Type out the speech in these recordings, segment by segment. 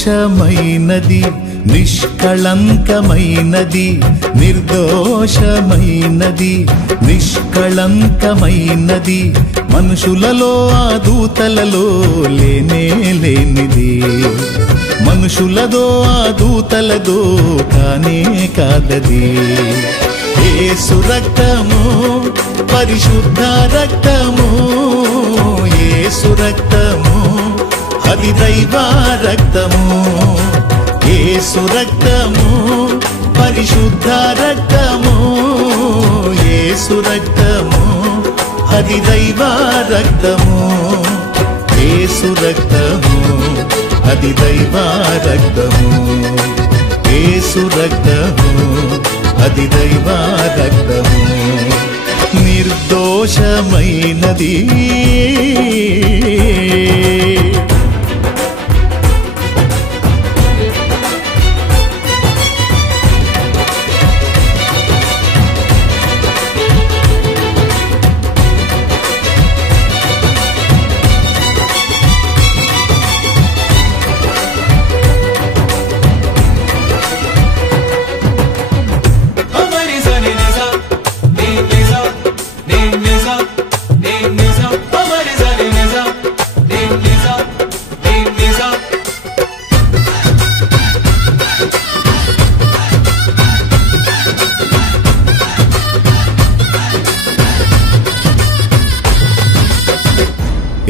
నిర్దోషమైనది నిష్కళంకమైనది నిర్దోషమైనది నిష్కళంకమైనది మనుషులలో ఆ దూతలలో లేనే లేనిది మనుషులదో ఆ దూతలదో కానే కాదది యేసు రక్తము పరిశుద్ధ రక్తము యేసు రక్తము అది దైవ రక్తము యేసు రక్తము పరిశుద్ధ రక్తము యేసు రక్తము అది దైవ రక్తము యేసు రక్తము అది దైవ రక్తము యేసు రక్తము అది దైవ రక్తము నిర్దోషమైనది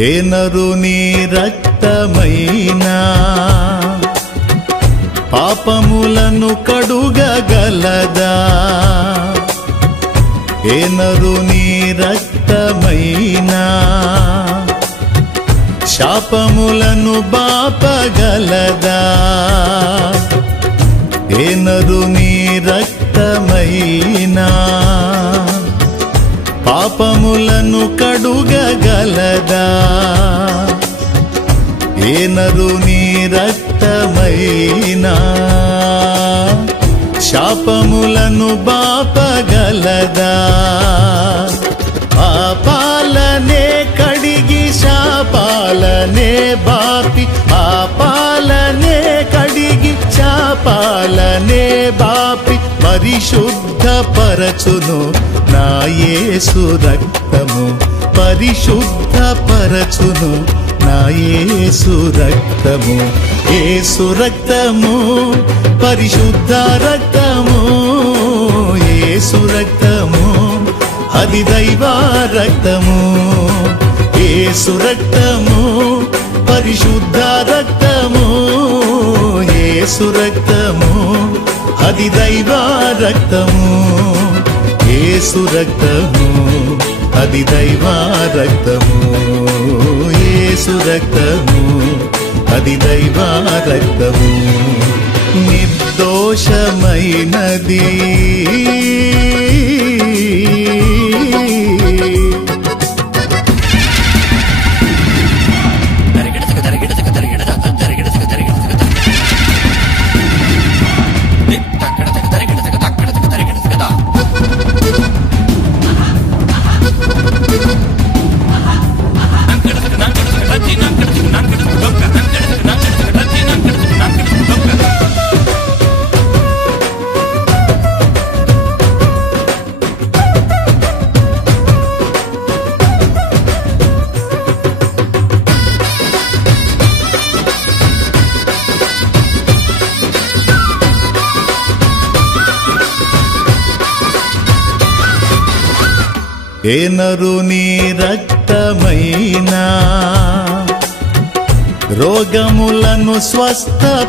ఏ నరుని రక్తమైనా పాపములను కడుగగలదా ఏ నరుని రక్తమైనా శాపములను బాపగలదా ఏ నరుని రక్తమైనా పాపములను కడుగగలదా ఏ నరుని రక్తమైనా శాపములను బాపగలదా పాపాలనే కడిగి శాపాలనే బాపి పాపాలనే కడిగి శాపాలనే బాపి పరిశుద్ధపరచును నా యేసు రక్తము పరిశుద్ధపరచును నా యేసు రక్తము యేసు రక్తము పరిశుద్ధ రక్తము యేసు రక్తము అది దైవ రక్తము యేసు రక్తము పరిశుద్ధ రక్తము యేసు రక్తము అది దైవ రక్తము యేసు రక్తము అది దైవ రక్తము యేసు రక్తము అది దైవ రక్తము నిర్దోషమైనది ఏ నరుని రక్తమైనా రోగములను స్వస్థపరచేనా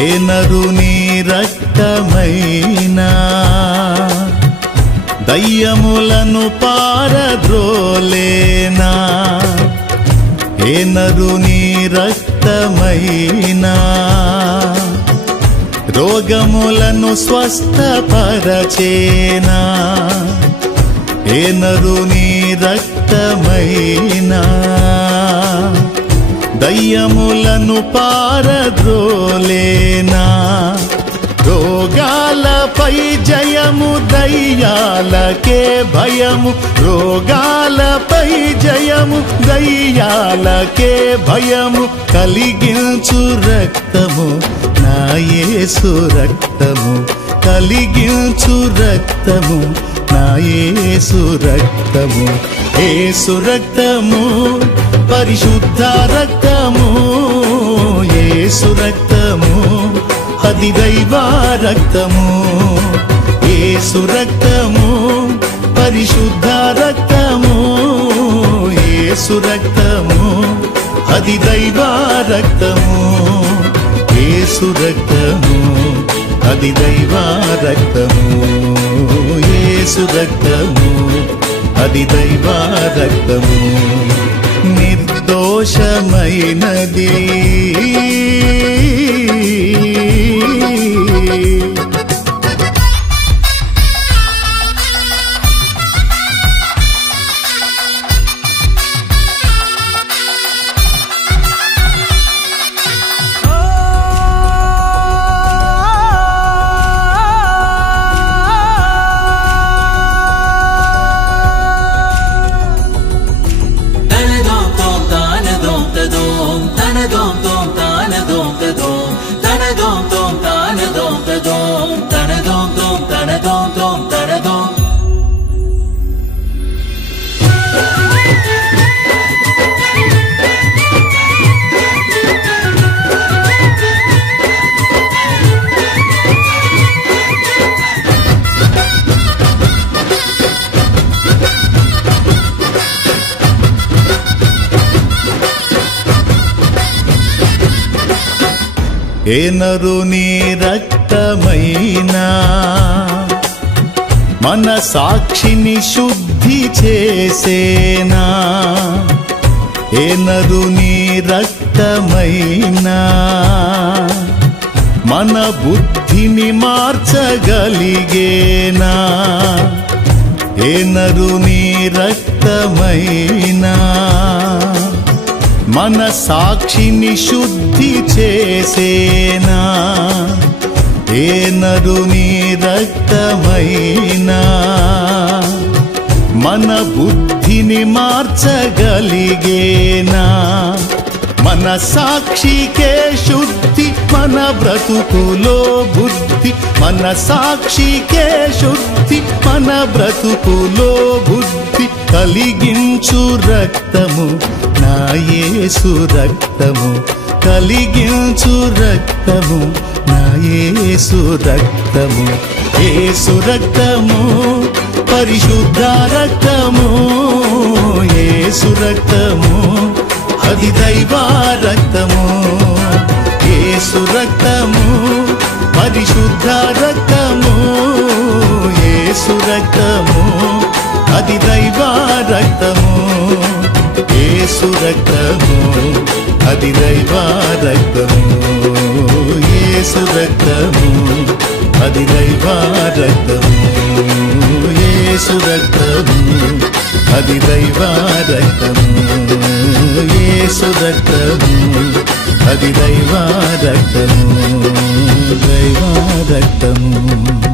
ఏ నరుని రక్తమైనా దయ్యములను పారద్రోలేనా ఏ నరుని రక్తమైనా రోగములను స్వస్థపరచేనా ఏ నరుని రక్తమైనా దయ్యములను పారద్రోలేనా రోగాలపై జయము, దయ్యాలకే భయము. రోగాలపై జయము, దయ్యాలకే భయము కలిగించు రక్తము నా యేసు రక్తము. కలిగించు రక్తము నా యేసు రక్తము. యేసు రక్తము పరిశుద్ధ రక్తము. యేసు రక్తము అది దైవ రక్తము. యేసు రక్తము పరిశుద్ధ రక్తము. యేసు రక్తము అది దైవ రక్తము. యేసు రక్తము అది దైవ రక్తము. యేసు రక్తము అది దైవ రక్తము. నిర్దోషమైనది ఏ నరుని రక్తమైనా మన సాక్షిని శుద్ధి చేసేనా. ఏ నరుని రక్తమైనా మన బుద్ధిని మార్చగలిగేనా. ఏ నరుని రక్తమైనా మన సాక్షిని శుద్ధి చేసేనా. ఏ నరుని రక్తమైనా మన బుద్ధిని మార్చగలిగేనా. మన సాక్షికే శుద్ధి మన బ్రతుకులో బుద్ధి. మన సాక్షికే శుద్ధి మన బ్రతుకులో బుద్ధి కలిగించు రక్తము నా యేసు రక్తము. కలిగించు రక్తము నా యేసు రక్తము. యేసు రక్తము పరిశుద్ధ రక్తము. యేసు రక్తము అది దైవ రక్తము. యేసు రక్తము పరిశుద్ధ రక్తము. యేసు రక్తము అది దైవ రక్తము. యేసు రక్తము అది దైవ రక్తము. యేసు రక్తము అది దైవ రక్తము. యేసు రక్తము అది దైవ రక్తము. యేసు రక్తము అది దైవ రక్తము. దైవ రక్తము.